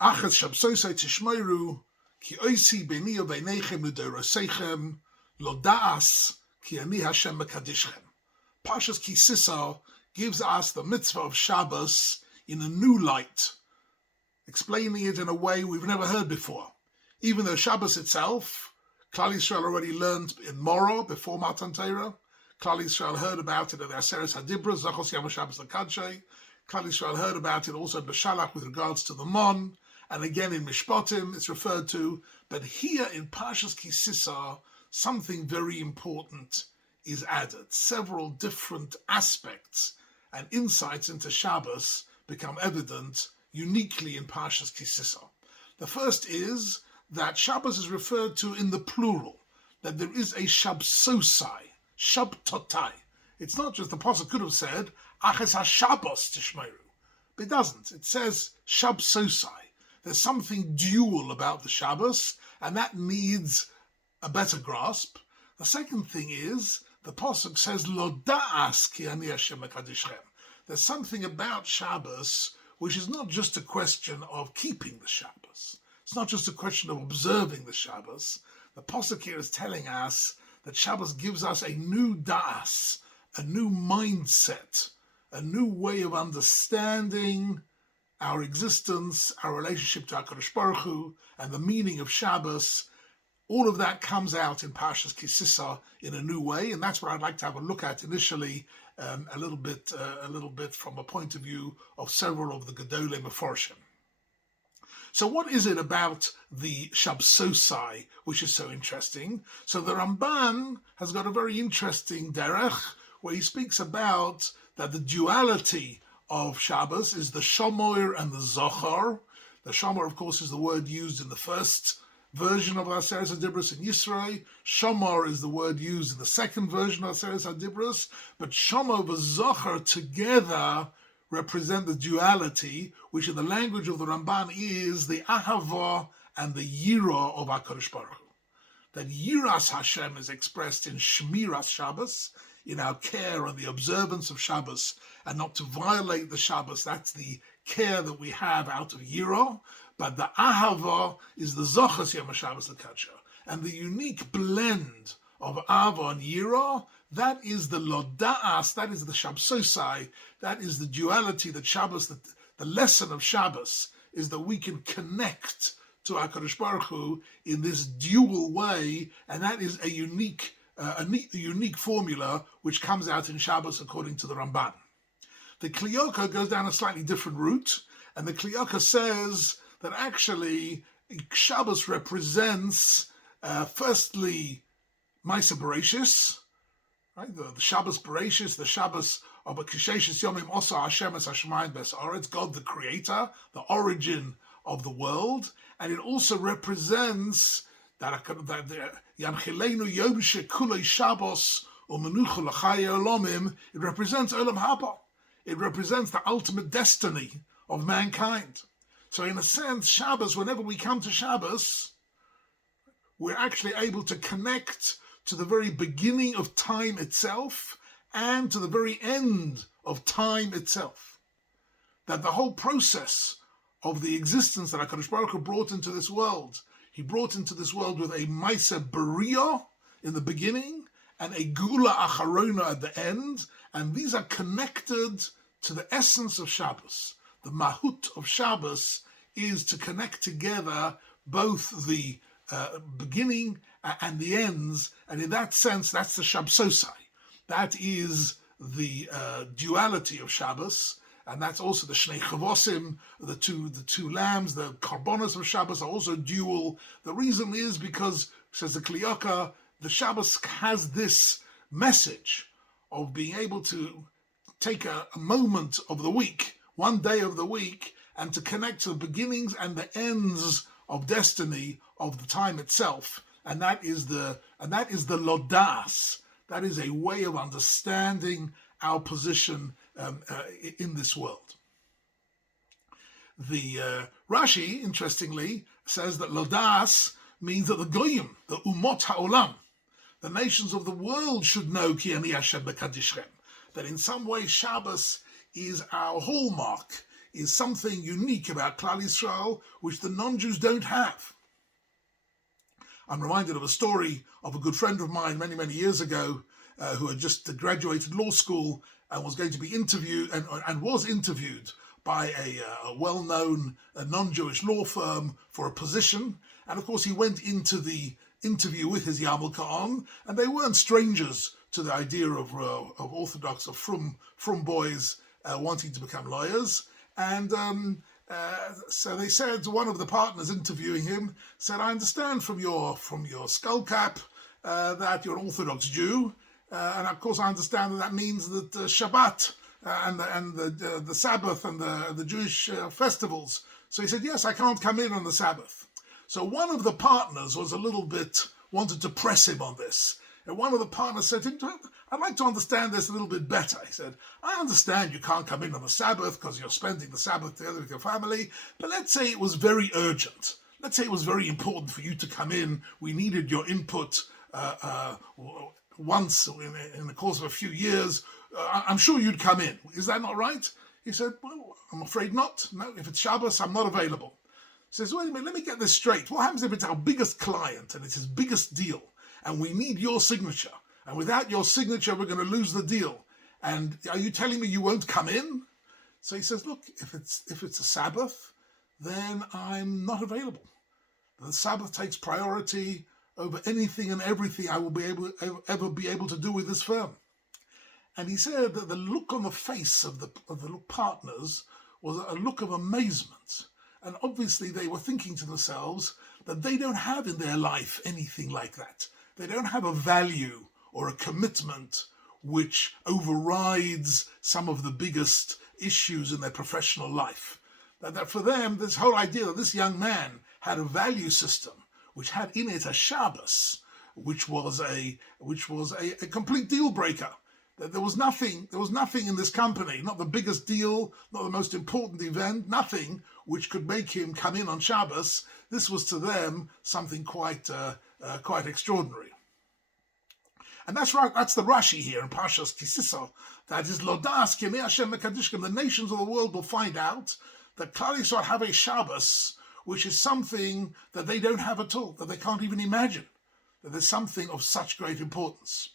Achas Shabsosai Tishmeru, Ki Oisi Beni Uveinechem L'Dorosechem, Lo Da'as, Ki Ani Hashem Mekadeschem. Parshas Ki Tissa gives us the mitzvah of Shabbos in a new light, explaining it in a way we've never heard before. Even though Shabbos itself, Klal Yisrael already learned in Morah before Matan Torah. Klal Yisrael heard about it in the Aseret HaDibros, Zachos Yom Shabbos L'Kadshay. Klal Yisrael heard about it also in B'Shalach with regards to the Mon, and again in Mishpatim it's referred to. But here in Parshas Ki Tissa, something very important is added. Several different aspects and insights into Shabbos become evident uniquely in Parshas Ki Tissa. The first is that Shabbos is referred to in the plural, that there is a Shabsosai, Shabtotai. It's not just the Pasuk could have said, Aches HaShabbos Tishmeru. But it doesn't. It says Shabsosai. There's something dual about the Shabbos, and that needs a better grasp. The second thing is, the Pasuk says, Lo da'as ki ani Hashem mekadeschem. There's something about Shabbos which is not just a question of keeping the Shabbos. It's not just a question of observing the Shabbos. The Pasuk here is telling us that Shabbos gives us a new da'as, a new mindset, a new way of understanding our existence, our relationship to HaKadosh Baruch Hu, and the meaning of Shabbos. All of that comes out in Parshas Ki Tissa in a new way, and that's what I'd like to have a look at initially, a little bit from a point of view of several of the Gedolei Meforshim. So what is it about the Shabsosai which is so interesting? So the Ramban has got a very interesting derech where he speaks about that the duality of Shabbos is the Shomer and the Zohar. The Shomer, of course, is the word used in the first version of Aseret HaDibros in Yisrael. Shomer is the word used in the second version of Aseret HaDibros. But Shomer and Zohar together represent the duality, which in the language of the Ramban is the Ahava and the Yira of HaKadosh Baruch Hu. That Yiras Hashem is expressed in Shmiras Shabbos, in our care and the observance of Shabbos, and not to violate the Shabbos. That's the care that we have out of Yira. But the Ahava is the Zochas Yom HaShabbos L'Kadsha. And the unique blend of Ahava and Yira, that is the Loda'as, that is the Shabsosai, that is the duality that Shabbos, the lesson of Shabbos, is that we can connect to HaKadosh Baruch Hu in this dual way, and that is a unique formula which comes out in Shabbos according to the Ramban. The Kli Yakar goes down a slightly different route, and the Kli Yakar says that actually Shabbos represents, firstly, Maisa Bereshis, right? The Shabbos Bereshis, the Shabbos of Kisheishis Yomim Osa Hashem Es Hashemayim Bes Aretz, God the Creator, the origin of the world, and it also represents that Yanchilenu Yom Shekulei Shabbos Umenucha L'Chayei Olomim. It represents Olam Haba. It represents the ultimate destiny of mankind. So in a sense, Shabbos, whenever we come to Shabbos, we're actually able to connect to the very beginning of time itself and to the very end of time itself. That the whole process of the existence that HaKadosh Baruch Hu brought into this world, he brought into this world with a Maisa Beria in the beginning and a Gula Acharona at the end, and these are connected to the essence of Shabbos. The Mahut of Shabbos is to connect together both the beginning and the ends, and in that sense, that's the Shabsosai. That is the duality of Shabbos, and that's also the Shnei Chavosim, the two lambs, the Karbonos of Shabbos are also dual. The reason is because, says the Kli Yakar, the Shabbos has this message of being able to take a moment of the week, one day of the week, and to connect to the beginnings and the ends of destiny of the time itself, and that is the Lodas. That is a way of understanding our position in this world. The Rashi, interestingly, says that Lodas means that the Goyim, the Umot HaOlam, the nations of the world should know Ki Ani Hashem Mekadeschem, that in some way Shabbos is our hallmark, is something unique about Klal Yisrael, which the non-Jews don't have. I'm reminded of a story of a good friend of mine many, many years ago, who had just graduated law school and was going to be interviewed and was interviewed by a well-known non-Jewish law firm for a position. And of course, he went into the interview with his yarmulke on, and they weren't strangers to the idea of Orthodox or from boys wanting to become lawyers. And so they said, one of the partners interviewing him said, "I understand from your skull cap that you're an Orthodox Jew, and of course I understand that means that Shabbat and the Sabbath and the Jewish festivals." So he said, "Yes, I can't come in on the Sabbath." So one of the partners wanted to press him on this. And one of the partners said to him, "I'd like to understand this a little bit better." He said, "I understand you can't come in on the Sabbath because you're spending the Sabbath together with your family, but let's say it was very urgent. Let's say it was very important for you to come in. We needed your input once in the course of a few years. I'm sure you'd come in. Is that not right?" He said, "Well, I'm afraid not. No, if it's Shabbos, I'm not available." He says, "Wait a minute, let me get this straight. What happens if it's our biggest client and it's his biggest deal and we need your signature? And without your signature, we're going to lose the deal. And are you telling me you won't come in?" So he says, "Look, if it's a Sabbath, then I'm not available. The Sabbath takes priority over anything and everything I will ever be able to do with this firm." And he said that the look on the face of the partners was a look of amazement. And obviously they were thinking to themselves that they don't have in their life anything like that. They don't have a value or a commitment which overrides some of the biggest issues in their professional life. That for them, this whole idea that this young man had a value system which had in it a Shabbos, which was a complete deal breaker. That there was nothing in this company, not the biggest deal, not the most important event, nothing which could make him come in on Shabbos. This was to them something quite extraordinary. And that's right. That's the Rashi here in Parshas Tissa. That is Lodas K'nei Hashem Mekadishkem. The nations of the world will find out that Klal Yisrael have a Shabbos, which is something that they don't have at all, that they can't even imagine. That there's something of such great importance.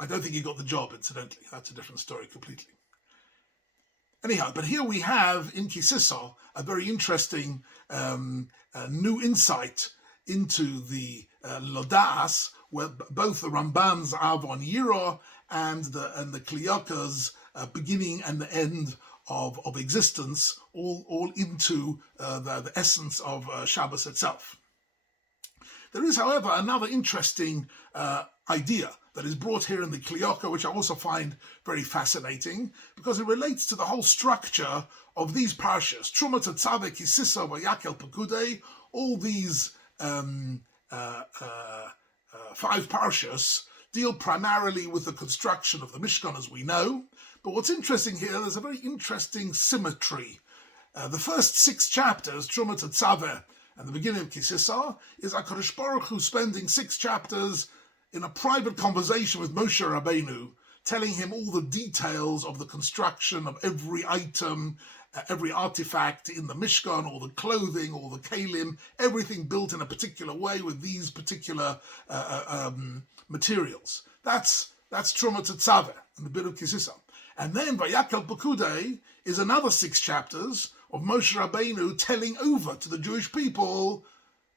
I don't think he got the job, incidentally. That's a different story completely. Anyhow, but here we have in Tissa a very interesting new insight into the Lodas, where both the Ramban's Avon Yiro and the Kliyakas beginning and the end of existence, all into the essence of Shabbos itself. There is, however, another interesting idea that is brought here in the Kliyaka, which I also find very fascinating, because it relates to the whole structure of these parshas. Truma Tetzaveh, Kisisa, Vayakel, Pekudei, all these 5 parshas deal primarily with the construction of the Mishkan, as we know. But what's interesting here, there's a very interesting symmetry. The first 6 chapters, Truma Tetzaveh, and the beginning of Kisisa, is HaKadosh Baruch Hu spending 6 chapters in a private conversation with Moshe Rabbeinu, telling him all the details of the construction of every item, every artifact in the Mishkan, all the clothing, all the kalim, everything built in a particular way with these particular materials. That's Truma Tetzaveh and the bit of Kisisa. And then Vayakel Pekudei is another 6 chapters of Moshe Rabbeinu telling over to the Jewish people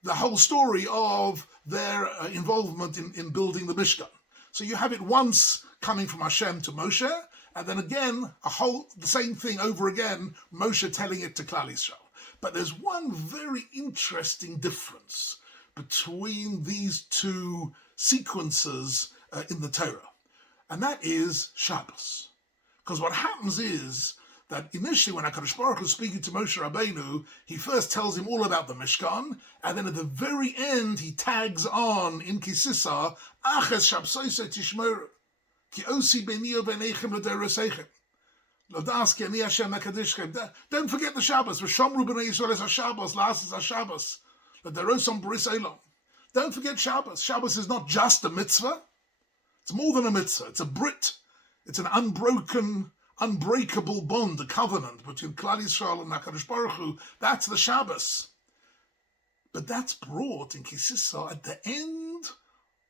the whole story of their involvement in building the Mishkan. So you have it once coming from Hashem to Moshe, and then again, the same thing over again, Moshe telling it to Klal Yisrael. But there's one very interesting difference between these 2 sequences in the Torah, and that is Shabbos. Because what happens is that initially when HaKadosh Baruch Hu is speaking to Moshe Rabbeinu, he first tells him all about the Mishkan, and then at the very end he tags on in Kisisa, Aches Shabsoise Tishmeru, Ki Osi Beni Ubeneichem L'Dereseichem, Lodas Ki Ani Hashem Mekadishchem. Don't forget the Shabbos. V'shomru B'nei Yisrael es HaShabbos, La'as es HaShabbos, L'Derosom B'ris Elom. Don't forget Shabbos. Shabbos is not just a mitzvah. It's more than a mitzvah. It's a brit. It's an unbroken unbreakable bond, the covenant between Klal Yisrael and HaKadosh Baruch Hu, that's the Shabbos. But that's brought in Tissa at the end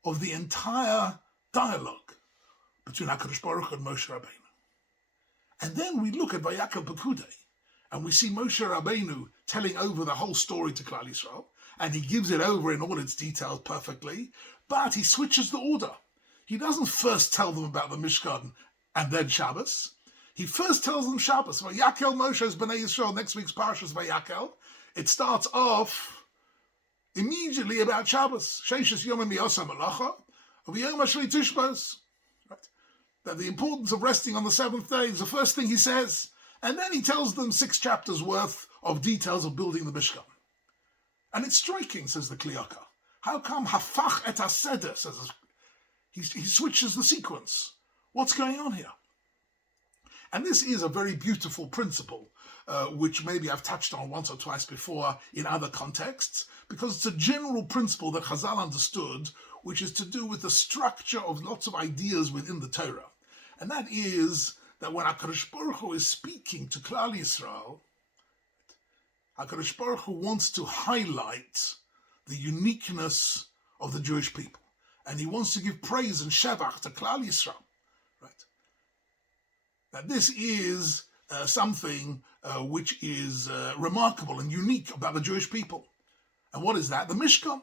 of the entire dialogue between HaKadosh Baruch Hu and Moshe Rabbeinu. And then we look at Vayakel Pekudei, and we see Moshe Rabbeinu telling over the whole story to Klal Yisrael, and he gives it over in all its details perfectly, but he switches the order. He doesn't first tell them about the Mishkan and then Shabbos. He first tells them Shabbos. Vayakel Moshe's Bnei Yisrael, next week's Parshas Vayakel. It starts off immediately about Shabbos. Sheishes Yomim Yosam Malacha, V'yom Ashri Tishbos. That the importance of resting on the seventh day is the first thing he says. And then he tells them 6 chapters worth of details of building the Mishkan. And it's striking, says the Kliyaka. How come Hafach et HaSeder, says he switches the sequence. What's going on here? And this is a very beautiful principle, which maybe I've touched on once or twice before in other contexts, because it's a general principle that Chazal understood, which is to do with the structure of lots of ideas within the Torah. And that is that when HaKadosh Baruch Hu is speaking to Klal Yisrael, HaKadosh Baruch Hu wants to highlight the uniqueness of the Jewish people. And he wants to give praise and shevach to Klal Yisrael. Right? Now this is something which is remarkable and unique about the Jewish people. And what is that? The Mishkan.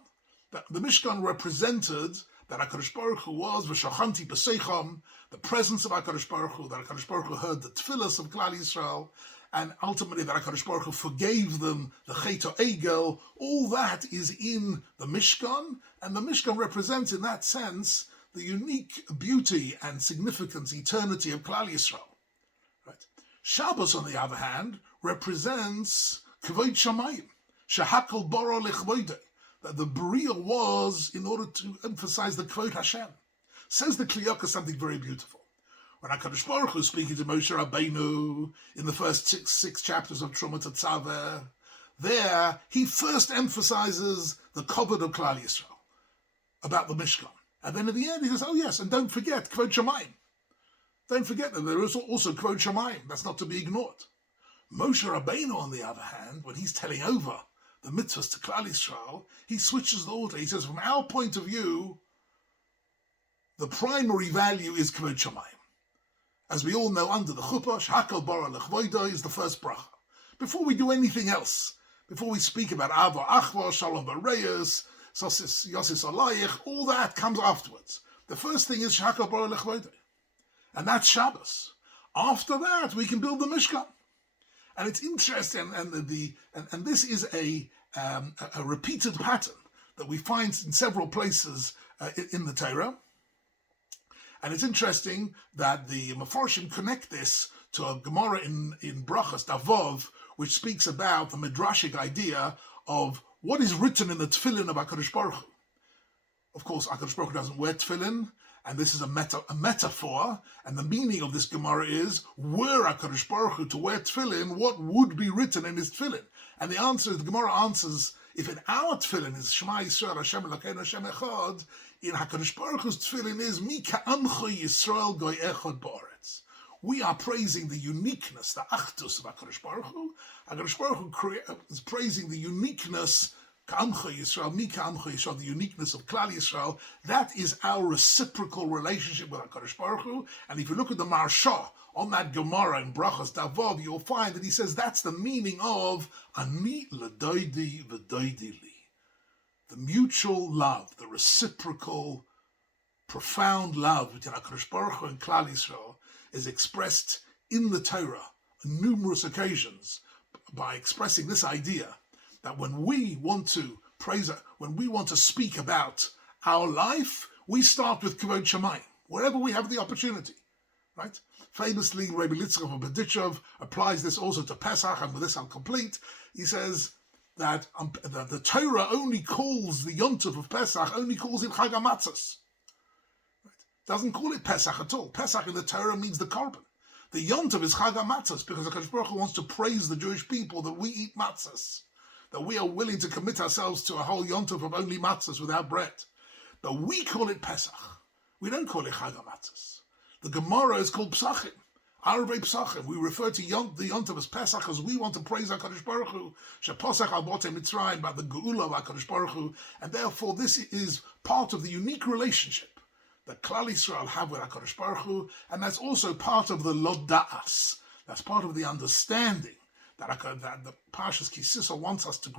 The Mishkan represented that HaKadosh Baruch Hu was v'shachanti b'seicham, the presence of HaKadosh Baruch Hu, that HaKadosh Baruch Hu heard the tefillas of Klal Yisrael, and ultimately that HaKadosh Baruch Hu forgave them the Chet Egel. All that is in the Mishkan, and the Mishkan represents in that sense the unique beauty and significance, eternity of Klal Yisrael. Right? Shabbos, on the other hand, represents Kvod Shamayim, Shehakol Boro Lichvoidei, that the Bria was in order to emphasize the Kvod Hashem. Says the Kliyaka something very beautiful. When HaKadosh Baruch Hu is speaking to Moshe Rabbeinu in the first six chapters of Truma Tetzaveh, there he first emphasizes the Kavod of Klal Yisrael, about the Mishkan. And then at the end he says, oh yes, and don't forget Kvod Shamayim. Don't forget that there is also Kvod Shamayim. That's not to be ignored. Moshe Rabbeinu, on the other hand, when he's telling over the mitzvahs to Klal Yisrael, he switches the order. He says, from our point of view, the primary value is Kvod Shamayim. As we all know, under the chuppah, Shehakol Bara Lechvoida is the first bracha. Before we do anything else, before we speak about Ava Achva, Shalom Bareyas, Yosis Alayich, all that comes afterwards. The first thing is Shehakol Bara Lechvoida. And that's Shabbos. After that, we can build the Mishkan. And it's interesting, and this is a repeated pattern that we find in several places in the Torah. And it's interesting that the Mefarshim connect this to a Gemara in Brachas Davov, which speaks about the midrashic idea of what is written in the tefillin of HaKadosh Baruch Hu. Of course, HaKadosh Baruch Hu doesn't wear tefillin, and this is a metaphor, and the meaning of this Gemara is, were HaKadosh Baruch Hu to wear tefillin, what would be written in his tefillin? And the answer, the Gemara answers, if in our tefillin is Shema Yisrael, Hashem Elokeinu, Hashem Echad, in HaKadosh Baruch Hu's tefillin is Mi Ka'amcha Yisrael Goy Echad Ba'aretz. We are praising the uniqueness, the achdus of HaKadosh Baruch Hu. HaKadosh Baruch Hu is praising the uniqueness, Ka'amcha Yisrael, Mi Ka'amcha Yisrael, the uniqueness of Klal Yisrael. That is our reciprocal relationship with HaKadosh Baruch Hu. And if you look at the Marsha on that Gemara in Brachas Davov, you'll find that he says that's the meaning of Ani L'Doidi V'Doidi Li. The mutual love, the reciprocal, profound love between HaKadosh Baruch Hu and Klal Yisrael is expressed in the Torah on numerous occasions by expressing this idea that when we want to praise, when we want to speak about our life, we start with Kvod Shamayim, wherever we have the opportunity, right? Famously, Rabbi Litzchak of Berditchev applies this also to Pesach, and with this I'll complete. He says that the Torah only calls the Yontif of Pesach, only calls it Chag HaMatzos. Right? Doesn't call it Pesach at all. Pesach in the Torah means the Korban. The Yontif is Chag HaMatzos, because the HaKadosh Baruch Hu wants to praise the Jewish people that we eat matzos, that we are willing to commit ourselves to a whole Yontif of only matzos without bread. But we call it Pesach. We don't call it Chag HaMatzos. The Gemara is called Psachim. Arvei Pesachim, we refer to the Yontav as Pesach because we want to praise HaKadosh Baruch Hu, Shepasach al Botei Mitzrayim, by the Geula of HaKadosh Baruch Hu, and therefore this is part of the unique relationship that Klal Yisrael have with HaKadosh Baruch Hu, and that's also part of the Loda'as, that's part of the understanding that the Parshas Ki Sisa wants us to